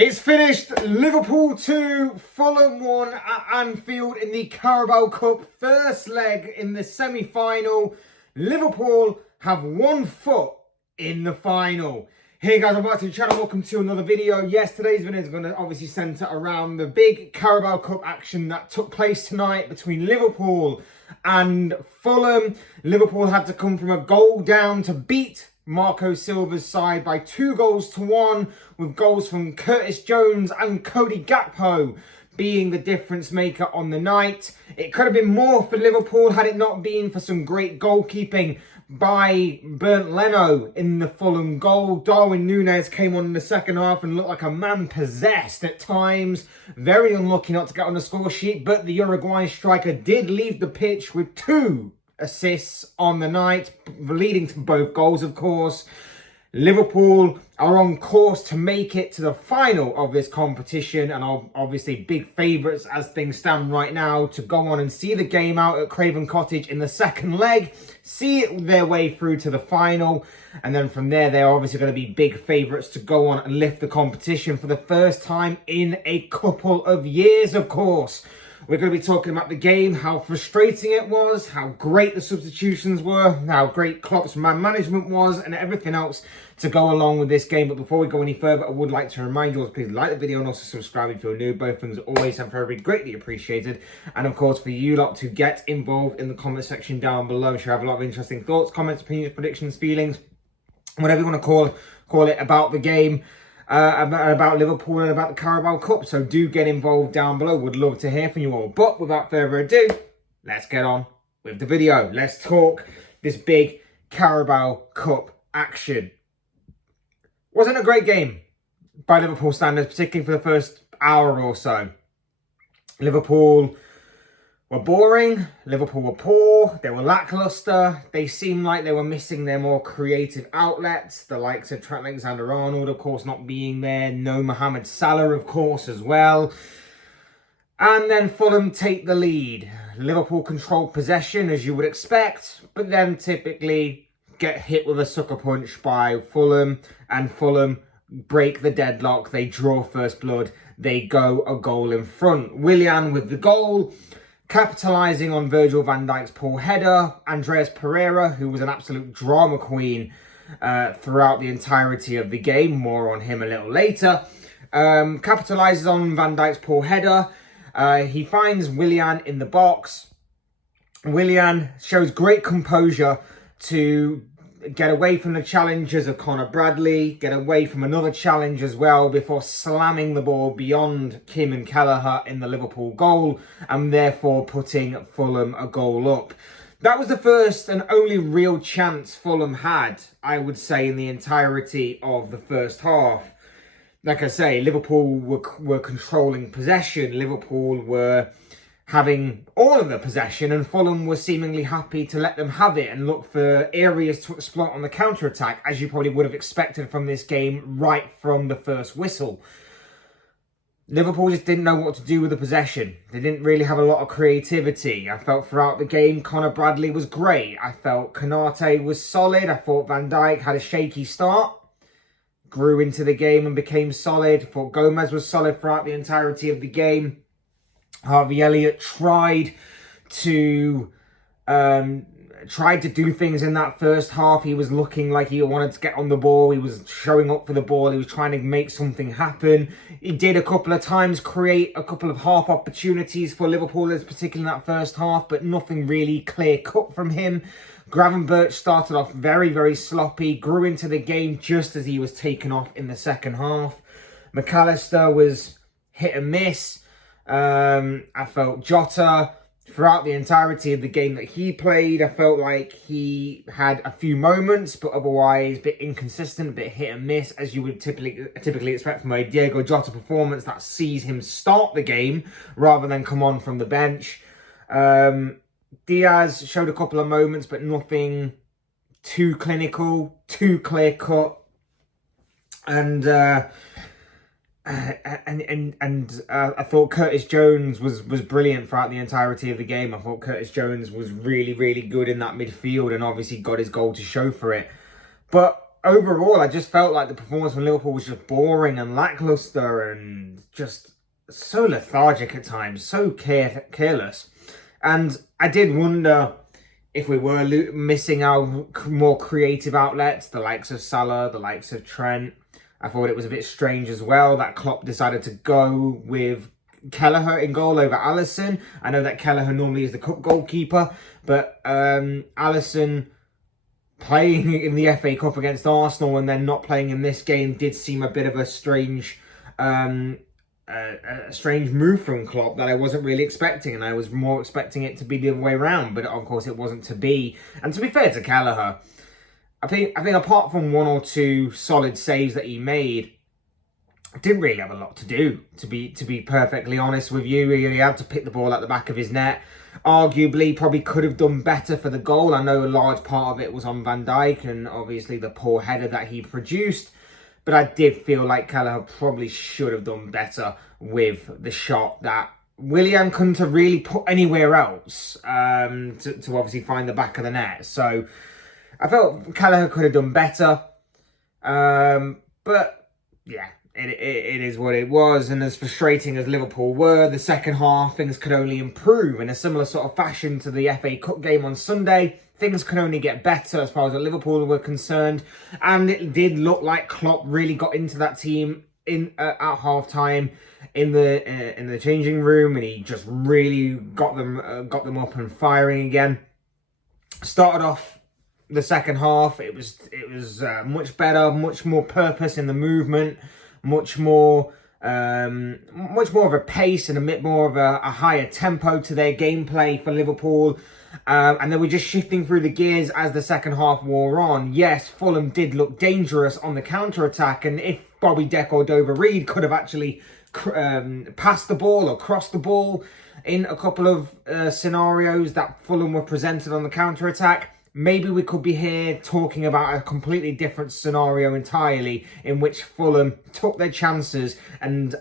It's finished. Liverpool 2, Fulham 1 at Anfield in the Carabao Cup. First leg in the semi-final. Liverpool have 1 foot in the final. Hey guys, welcome back to the channel. Welcome to another video. Yes, today's video is going to obviously centre around the big Carabao Cup action that took place tonight between Liverpool and Fulham. Liverpool had to come from a goal down to beat Marco Silva's side by 2-1, with goals from Curtis Jones and Cody Gakpo being the difference maker on the night. It could have been more for Liverpool had it not been for some great goalkeeping by Bernd Leno in the Fulham goal. Darwin Núñez came on in the second half and looked like a man possessed at times. Very unlucky not to get on the score sheet, but the Uruguayan striker did leave the pitch with 2 assists on the night, leading to both goals, of course. Liverpool are on course to make it to the final of this competition and are obviously big favourites as things stand right now to go on and see the game out at Craven Cottage in the second leg, see it their way through to the final, and then from there they're obviously going to be big favourites to go on and lift the competition for the first time in a couple of years, of course. We're going to be talking about the game, how frustrating it was, how great the substitutions were, how great Klopp's man management was, and everything else to go along with this game. But before we go any further, I would like to remind you all to please like the video and also subscribe if you're new. Both things are always and very greatly appreciated. And of course, for you lot to get involved in the comment section down below. I'm sure I have a lot of interesting thoughts, comments, opinions, predictions, feelings, whatever you want to call it about the game. About Liverpool and about the Carabao Cup. So do get involved down below. Would love to hear from you all. But without further ado, let's get on with the video. Let's talk this big Carabao Cup action. Wasn't a great game by Liverpool standards, particularly for the first hour or so. Liverpool were boring, Liverpool were poor, they were lacklustre, they seemed like they were missing their more creative outlets, the likes of Trent Alexander-Arnold, of course, not being there, no Mohamed Salah, of course, as well. And then Fulham take the lead. Liverpool controlled possession, as you would expect, but then typically get hit with a sucker punch by Fulham, and Fulham break the deadlock, they draw first blood, they go a goal in front. Willian with the goal, capitalising on Virgil van Dijk's poor header. Andreas Pereira, who was an absolute drama queen throughout the entirety of the game, more on him a little later, capitalises on Van Dijk's poor header. He finds Willian in the box. Willian shows great composure to get away from the challenges of Connor Bradley, get away from another challenge as well before slamming the ball beyond Kim and Kelleher in the Liverpool goal and therefore putting Fulham a goal up. That was the first and only real chance Fulham had, I would say, in the entirety of the first half. Like I say, Liverpool were controlling possession, Liverpool were having all of the possession, and Fulham were seemingly happy to let them have it and look for areas to exploit on the counter-attack, as you probably would have expected from this game right from the first whistle. Liverpool just didn't know what to do with the possession. They didn't really have a lot of creativity. I felt throughout the game, Connor Bradley was great. I felt Konate was solid. I thought Van Dijk had a shaky start, grew into the game and became solid. I thought Gomez was solid throughout the entirety of the game. Harvey Elliott tried to do things in that first half. He was looking like he wanted to get on the ball. He was showing up for the ball. He was trying to make something happen. He did a couple of times create a couple of half opportunities for Liverpool, particularly in that first half, but nothing really clear cut from him. Gravenberch started off very, very sloppy, grew into the game just as he was taken off in the second half. McAllister was hit and miss. I felt Jota, throughout the entirety of the game that he played, I felt like he had a few moments, but otherwise a bit inconsistent, a bit hit and miss, as you would typically expect from a Diego Jota performance that sees him start the game rather than come on from the bench. Diaz showed a couple of moments, but nothing too clinical, too clear-cut. And I thought Curtis Jones was brilliant throughout the entirety of the game. I thought Curtis Jones was really, really good in that midfield and obviously got his goal to show for it. But overall, I just felt like the performance from Liverpool was just boring and lackluster and just so lethargic at times, so careless. And I did wonder if we were missing our more creative outlets, the likes of Salah, the likes of Trent. I thought it was a bit strange as well that Klopp decided to go with Kelleher in goal over Alisson. I know that Kelleher normally is the cup goalkeeper, but Alisson playing in the FA Cup against Arsenal and then not playing in this game did seem a bit of a strange move from Klopp that I wasn't really expecting, and I was more expecting it to be the other way around, but of course it wasn't to be. And to be fair to Kelleher, I think apart from one or two solid saves that he made, didn't really have a lot to do, to be perfectly honest with you. He had to pick the ball at the back of his net. Arguably, probably could have done better for the goal. I know a large part of it was on Van Dijk and obviously the poor header that he produced. But I did feel like Kelleher probably should have done better with the shot that Willian couldn't have really put anywhere else to obviously find the back of the net. So I felt Kelleher could have done better. But yeah, it is what it was. And as frustrating as Liverpool were, the second half, things could only improve in a similar sort of fashion to the FA Cup game on Sunday. Things could only get better as far as Liverpool were concerned. And it did look like Klopp really got into that team at half-time in the changing room, and he just really got them up and firing again. Started off the second half, it was much better, much more purpose in the movement, much more of a pace and a bit more of a higher tempo to their gameplay for Liverpool. And they were just shifting through the gears as the second half wore on. Yes, Fulham did look dangerous on the counter-attack, and if Bobby Deck or Dover Reid could have actually passed the ball or crossed the ball in a couple of scenarios that Fulham were presented on the counter-attack, maybe we could be here talking about a completely different scenario entirely, in which Fulham took their chances and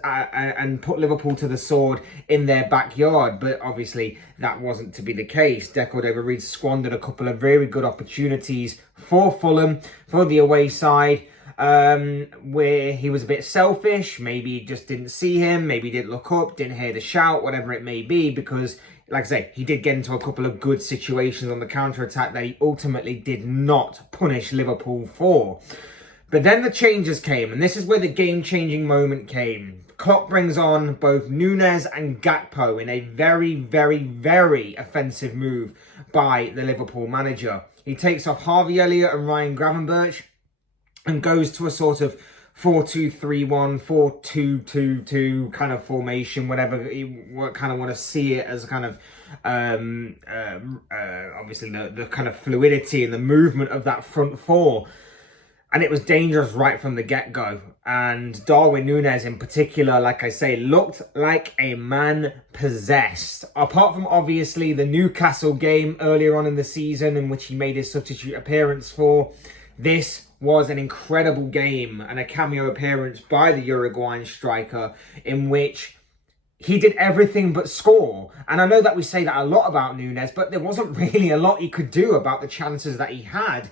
put Liverpool to the sword in their backyard. But obviously that wasn't to be the case. Deco Dover Reid squandered a couple of very good opportunities for Fulham, for the away side, where he was a bit selfish. Maybe he just didn't see him, maybe he didn't look up, didn't hear the shout, whatever it may be, because like I say, he did get into a couple of good situations on the counter-attack that he ultimately did not punish Liverpool for. But then the changes came, and this is where the game-changing moment came. Klopp brings on both Núñez and Gakpo in a very, very, very offensive move by the Liverpool manager. He takes off Harvey Elliott and Ryan Gravenberch and goes to a sort of 4-2-3-1, 4-2-2-2 kind of formation, whatever you kind of want to see it as, kind of obviously the kind of fluidity and the movement of that front four. And it was dangerous right from the get-go. And Darwin Núñez in particular, like I say, looked like a man possessed. Apart from obviously the Newcastle game earlier on in the season, in which he made his substitute appearance for, this was an incredible game and a cameo appearance by the Uruguayan striker, in which he did everything but score. And I know that we say that a lot about Núñez, but there wasn't really a lot he could do about the chances that he had.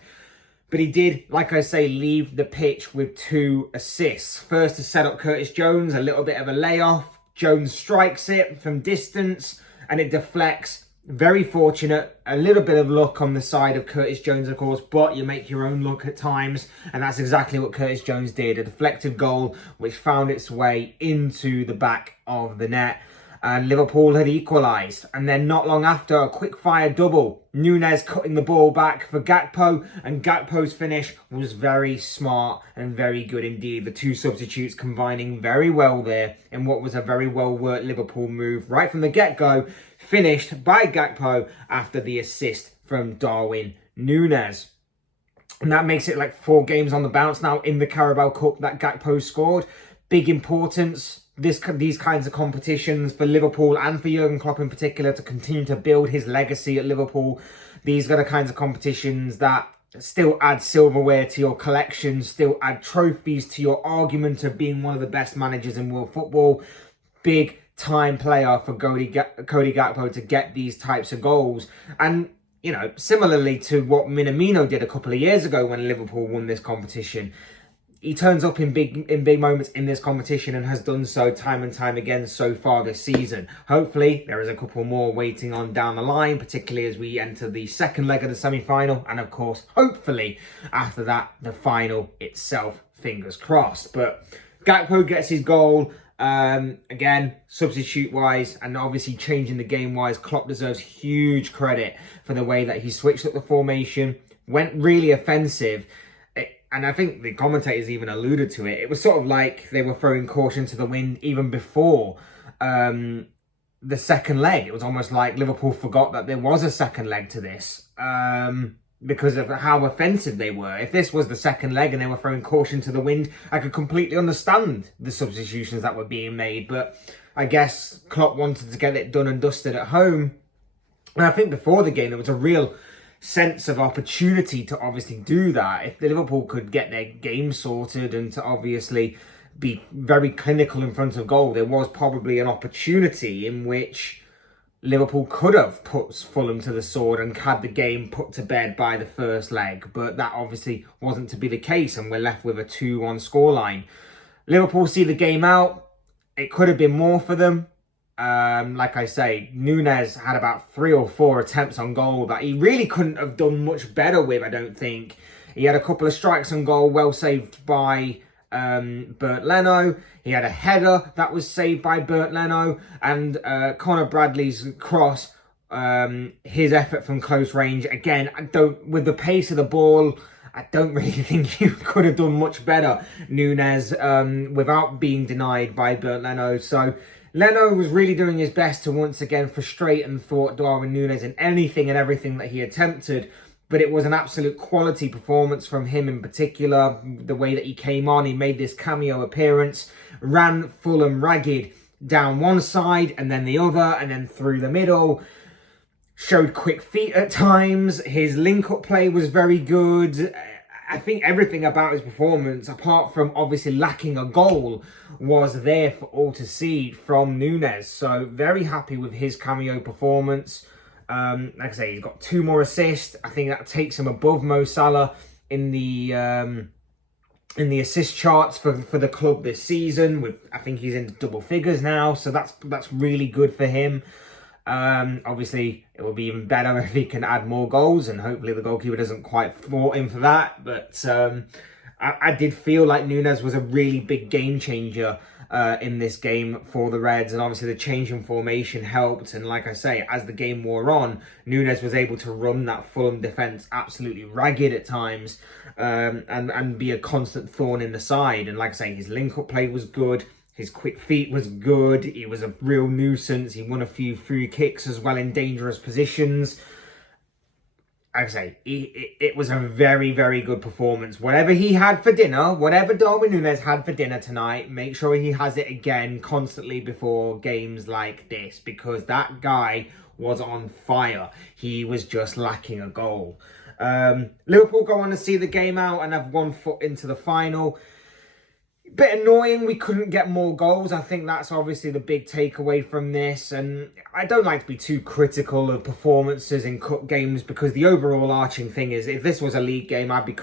But he did, like I say, leave the pitch with 2 assists. First to set up Curtis Jones, a little bit of a layoff. Jones strikes it from distance and it deflects. Very fortunate, a little bit of luck on the side of Curtis Jones, of course, but you make your own luck at times, and that's exactly what Curtis Jones did. A deflected goal which found its way into the back of the net, and Liverpool had equalised. And then not long after, a quick-fire double. Núñez cutting the ball back for Gakpo, and Gakpo's finish was very smart and very good indeed. The two substitutes combining very well there in what was a very well-worked Liverpool move right from the get-go, finished by Gakpo after the assist from Darwin Núñez. And that makes it like 4 games on the bounce now in the Carabao Cup that Gakpo scored. Big importance, these kinds of competitions for Liverpool and for Jurgen Klopp in particular, to continue to build his legacy at Liverpool. These are the kinds of competitions that still add silverware to your collection, still add trophies to your argument of being one of the best managers in world football. Big time player for Cody Gakpo to get these types of goals. And similarly to what Minamino did a couple of years ago when Liverpool won this competition. He turns up in big moments in this competition and has done so time and time again so far this season. Hopefully, there is a couple more waiting on down the line, particularly as we enter the second leg of the semi-final. And of course, hopefully, after that, the final itself, fingers crossed. But Gakpo gets his goal. Again, substitute-wise and obviously changing the game-wise, Klopp deserves huge credit for the way that he switched up the formation, went really offensive. And I think the commentators even alluded to it. It was sort of like they were throwing caution to the wind even before the second leg. It was almost like Liverpool forgot that there was a second leg to this because of how offensive they were. If this was the second leg and they were throwing caution to the wind, I could completely understand the substitutions that were being made. But I guess Klopp wanted to get it done and dusted at home. And I think before the game, there was a real sense of opportunity to obviously do that. If Liverpool could get their game sorted and to obviously be very clinical in front of goal, there was probably an opportunity in which Liverpool could have put Fulham to the sword and had the game put to bed by the first leg. But that obviously wasn't to be the case, and we're left with a 2-1 scoreline. Liverpool see the game out. It could have been more for them. Like I say, Núñez had about 3 or 4 attempts on goal that he really couldn't have done much better with, I don't think. He had a couple of strikes on goal, well saved by Bernd Leno. He had a header that was saved by Bernd Leno. And Conor Bradley's cross, his effort from close range. Again, with the pace of the ball, I don't really think you could have done much better, Núñez, without being denied by Bernd Leno. So Leno was really doing his best to once again frustrate and thwart Darwin Núñez in anything and everything that he attempted. But it was an absolute quality performance from him in particular. The way that he came on, he made this cameo appearance, ran Fulham ragged down one side and then the other and then through the middle. Showed quick feet at times. His link-up play was very good. I think everything about his performance, apart from obviously lacking a goal, was there for all to see from Núñez. So very happy with his cameo performance. Like I say, he's got 2 more assists. I think that takes him above Mo Salah in the assist charts for the club this season. I think he's into double figures now, so that's really good for him. Obviously, it will be even better if he can add more goals, and hopefully the goalkeeper doesn't quite fall in for that. But I did feel like Núñez was a really big game changer in this game for the Reds, and obviously the change in formation helped. And like I say, as the game wore on, Núñez was able to run that Fulham defence absolutely ragged at times, and be a constant thorn in the side. And like I say, his link-up play was good. His quick feet was good. He was a real nuisance. He won a few free kicks as well in dangerous positions. Like I say, it was a very, very good performance. Whatever he had for dinner, whatever Darwin Núñez had for dinner tonight, make sure he has it again constantly before games like this, because that guy was on fire. He was just lacking a goal. Liverpool go on to see the game out and have 1 foot into the final. Bit annoying we couldn't get more goals. I think that's obviously the big takeaway from this. And I don't like to be too critical of performances in cup games, because the overall arching thing is, if this was a league game, I'd be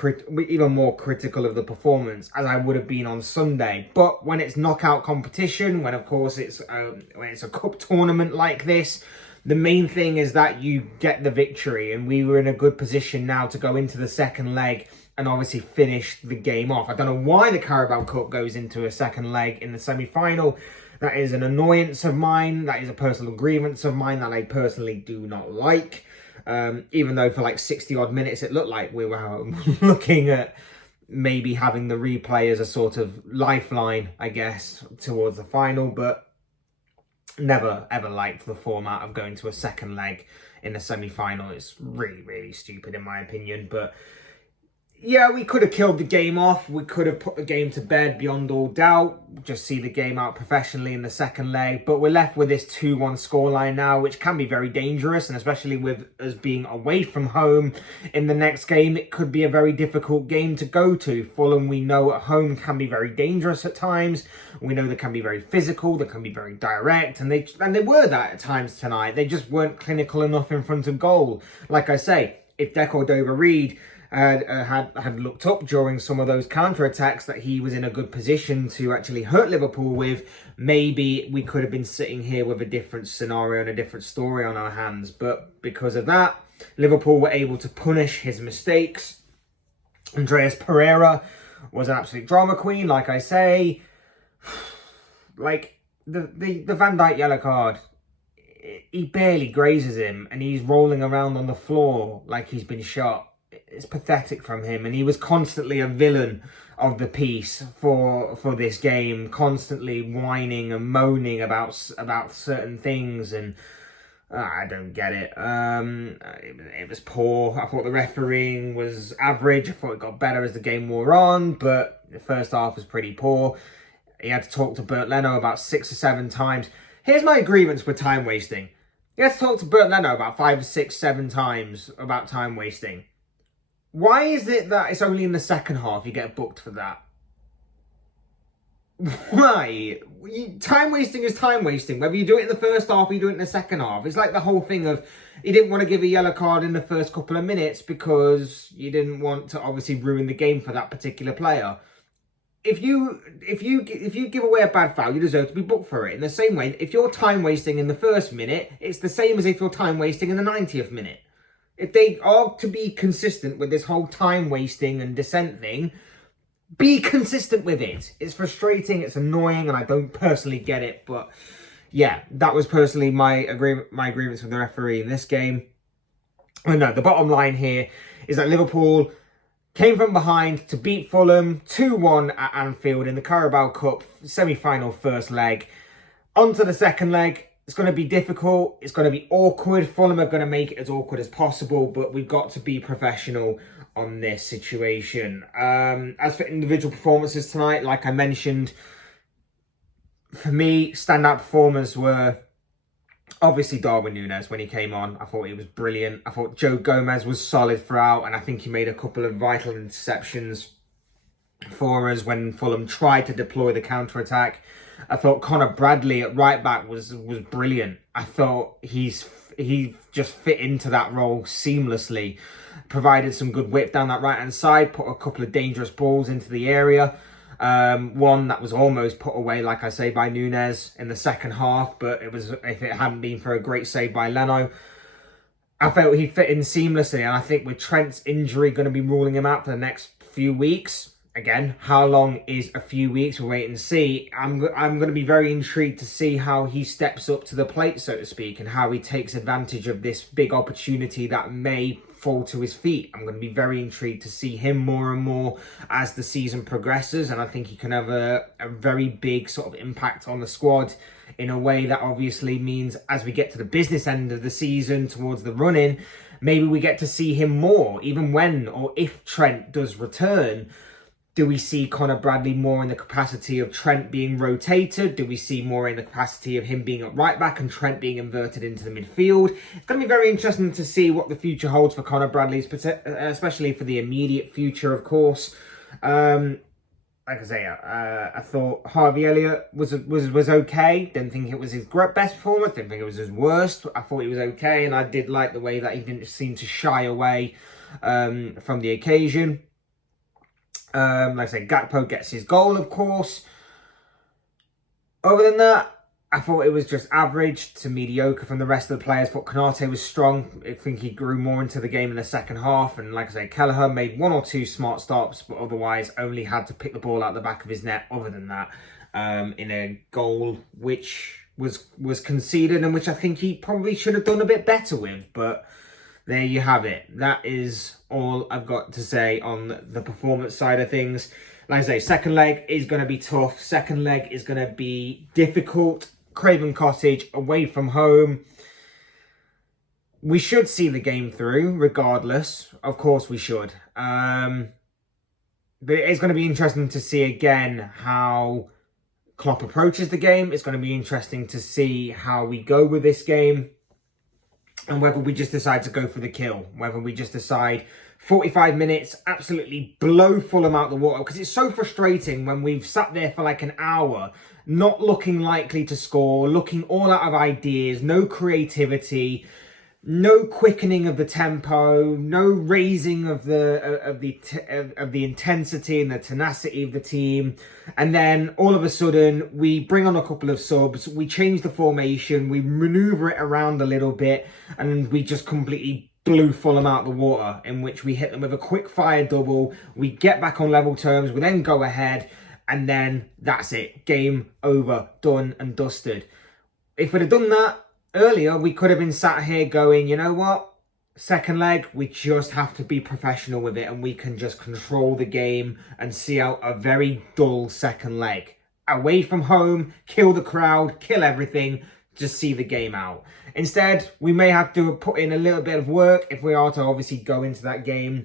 even more critical of the performance, as I would have been on Sunday. But when it's knockout competition, when of course it's a cup tournament like this, the main thing is that you get the victory. And we were in a good position now to go into the second leg and obviously finish the game off. I don't know why the Carabao Cup goes into a second leg in the semi-final. That is an annoyance of mine. That is a personal grievance of mine that I personally do not like. Even though for like 60 odd minutes it looked like we were looking at maybe having the replay as a sort of lifeline, I guess, towards the final. But never ever liked the format of going to a second leg in the semi-final. It's really, really stupid in my opinion. But Yeah, we could have killed the game off. We could have put the game to bed beyond all doubt. Just see the game out professionally in the second leg. But we're left with this 2-1 scoreline now, which can be very dangerous. And especially with us being away from home in the next game, it could be a very difficult game to go to. Fulham, we know at home, can be very dangerous at times. We know they can be very physical. They can be very direct. And they were that at times tonight. They just weren't clinical enough in front of goal. Like I say, if Deco Dover-Reid had looked up during some of those counter-attacks that he was in a good position to actually hurt Liverpool with, maybe we could have been sitting here with a different scenario and a different story on our hands. But because of that, Liverpool were able to punish his mistakes. Andreas Pereira was an absolute drama queen, like I say. Like, the Van Dijk yellow card, he barely grazes him and he's rolling around on the floor like he's been shot. It's pathetic from him, and he was constantly a villain of the piece for this game, constantly whining and moaning about certain things, and I don't get it. It was poor. I thought the refereeing was average. I thought it got better as the game wore on, but the first half was pretty poor. He had to talk to Bert Leno about 6 or 7 times. Here's my grievance with time wasting. He had to talk to Bert Leno about 5, 6, 7 times about time wasting. Why is it that it's only in the second half you get booked for that? Why? Time wasting is time wasting. Whether you do it in the first half or you do it in the second half. It's like the whole thing of you didn't want to give a yellow card in the first couple of minutes because you didn't want to obviously ruin the game for that particular player. If you give away a bad foul, you deserve to be booked for it. In the same way, if you're time wasting in the first minute, it's the same as if you're time wasting in the 90th minute. If they are to be consistent with this whole time wasting and dissent thing, be consistent with it. It's frustrating, it's annoying, and I don't personally get it. But yeah, that was personally my grievance with the referee in this game. And no, the bottom line here is that Liverpool came from behind to beat Fulham 2-1 at Anfield in the Carabao Cup semi-final first leg. On to the second leg. It's going to be difficult. It's going to be awkward. Fulham are going to make it as awkward as possible, but we've got to be professional on this situation. As for individual performances tonight, like I mentioned, for me, standout performers were obviously Darwin Núñez when he came on. I thought he was brilliant. I thought Joe Gomez was solid throughout, and I think he made a couple of vital interceptions for us when Fulham tried to deploy the counter-attack. I thought Connor Bradley at right back was brilliant. I thought he just fit into that role seamlessly. Provided some good width down that right-hand side, put a couple of dangerous balls into the area. One that was almost put away, like I say, by Núñez in the second half, but if it hadn't been for a great save by Leno, I felt he fit in seamlessly. And I think with Trent's injury going to be ruling him out for the next few weeks. Again, how long is a few weeks? We'll wait and see. I'm going to be very intrigued to see how he steps up to the plate, so to speak, and how he takes advantage of this big opportunity that may fall to his feet. I'm going to be very intrigued to see him more and more as the season progresses, and I think he can have a very big sort of impact on the squad in a way that obviously means as we get to the business end of the season towards the run-in, maybe we get to see him more, even when or if Trent does return. Do we see Connor Bradley more in the capacity of Trent being rotated? Do we see more in the capacity of him being at right back and Trent being inverted into the midfield? It's going to be very interesting to see what the future holds for Connor Bradley, especially for the immediate future, of course. Like I say, I thought Harvey Elliott was okay. Didn't think it was his best performance. Didn't think it was his worst. I thought he was okay, and I did like the way that he didn't seem to shy away from the occasion. Like I say, Gakpo gets his goal, of course. Other than that, I thought it was just average to mediocre from the rest of the players. I thought Konate was strong. I think he grew more into the game in the second half. And like I say, Kelleher made 1 or 2 smart stops, but otherwise only had to pick the ball out the back of his net. Other than that, in a goal which was conceded and which I think he probably should have done a bit better with. But there you have it. That is all I've got to say on the performance side of things. Like I say, second leg is going to be tough. Second leg is going to be difficult. Craven Cottage, away from home. We should see the game through, regardless. Of course we should. But it is going to be interesting to see again how Klopp approaches the game. It's going to be interesting to see how we go with this game and whether we just decide to go for the kill, whether we just decide 45 minutes, absolutely blow Fulham out the water, because it's so frustrating when we've sat there for like an hour, not looking likely to score, looking all out of ideas, no creativity, no quickening of the tempo, no raising of the intensity and the tenacity of the team, and then all of a sudden we bring on a couple of subs, we change the formation, we maneuver it around a little bit, and we just completely blew Fulham out the water, in which we hit them with a quick fire double. We get back on level terms, we then go ahead, and then that's it. Game over, done and dusted. If we'd have done that earlier, we could have been sat here going, you know what? Second leg, we just have to be professional with it, and we can just control the game and see out a very dull second leg. Away from home, kill the crowd, kill everything, just see the game out. Instead, we may have to put in a little bit of work if we are to obviously go into that game.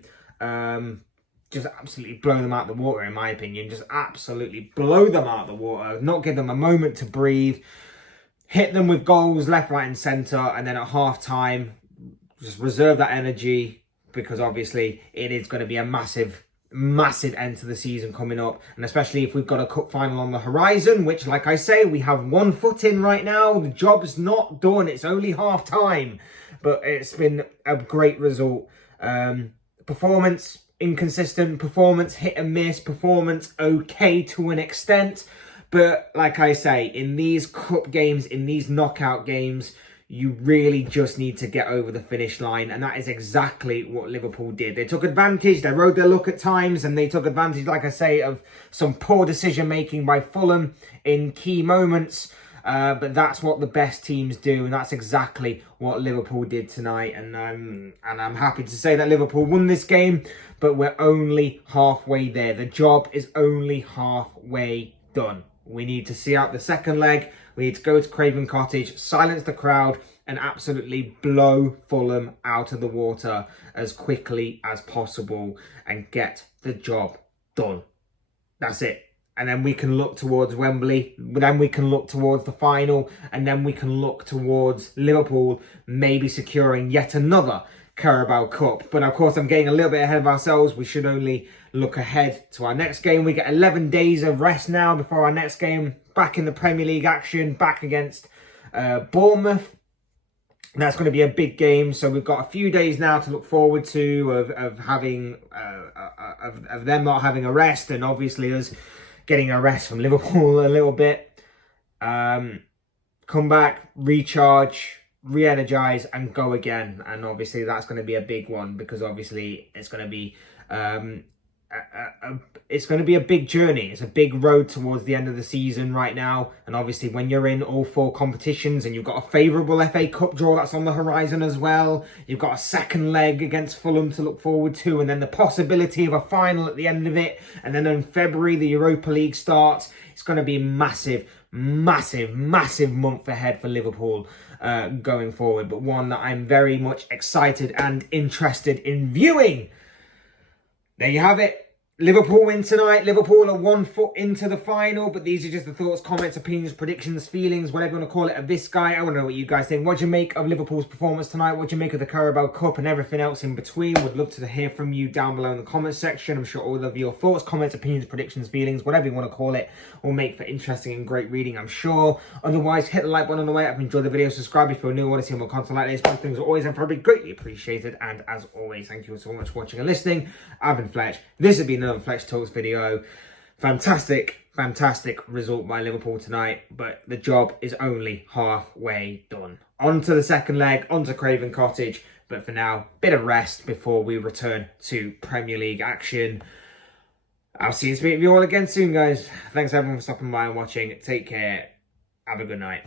Just absolutely blow them out the water, in my opinion. Just absolutely blow them out the water. Not give them a moment to breathe. Hit them with goals left, right and centre. And then at half-time, just reserve that energy, because obviously it is going to be a massive end to the season coming up, and especially if we've got a cup final on the horizon, which, like I say, we have 1 foot in right now. The job's not done, it's only half time, but it's been a great result. Performance inconsistent, performance hit and miss, performance okay to an extent, but like I say, in these cup games, in these knockout games, you really just need to get over the finish line, and that is exactly what Liverpool did. They took advantage, they rode their luck at times, and they took advantage, like I say, of some poor decision-making by Fulham in key moments, but that's what the best teams do, and that's exactly what Liverpool did tonight, and I'm happy to say that Liverpool won this game, but we're only halfway there. The job is only halfway done. We need to see out the second leg. We need to go to Craven Cottage, silence the crowd, and absolutely blow Fulham out of the water as quickly as possible and get the job done. That's it. And then we can look towards Wembley. Then we can look towards the final. And then we can look towards Liverpool maybe securing yet another Carabao Cup. But of course, I'm getting a little bit ahead of ourselves. We should only look ahead to our next game. We get 11 days of rest now before our next game. Back in the Premier League action, back against Bournemouth. That's going to be a big game. So we've got a few days now to look forward to of having of them not having a rest, and obviously us getting a rest from Liverpool a little bit. Come back, recharge, re-energize, and go again. And obviously that's going to be a big one, because obviously it's going to be it's going to be a big journey. It's a big road towards the end of the season right now, and obviously when you're in all 4 competitions and you've got a favourable FA Cup draw that's on the horizon as well, you've got a second leg against Fulham to look forward to, and then the possibility of a final at the end of it, and then in February the Europa League starts. It's going to be a massive month ahead for Liverpool going forward, but one that I'm very much excited and interested in viewing. There you have it. Liverpool win tonight. Liverpool are 1 foot into the final, but these are just the thoughts, comments, opinions, predictions, feelings, whatever you want to call it, of this guy. I want to know what you guys think. What do you make of Liverpool's performance tonight? What do you make of the Carabao Cup and everything else in between? Would love to hear from you down below in the comments section. I'm sure all of your thoughts, comments, opinions, predictions, feelings, whatever you want to call it, will make for interesting and great reading, I'm sure. Otherwise, hit the like button on the way up. Enjoy the video. Subscribe if you're new and want to see more content like this. Both things are always and probably greatly appreciated. And as always, thank you so much for watching and listening. I've been Fletch. This has been another Fletch Talks video. Fantastic result by Liverpool tonight, but the job is only halfway done. On to the second leg, on to Craven Cottage, but for now, bit of rest before we return to Premier League action. I'll see you all again soon, guys. Thanks everyone for stopping by and watching. Take care. Have a good night.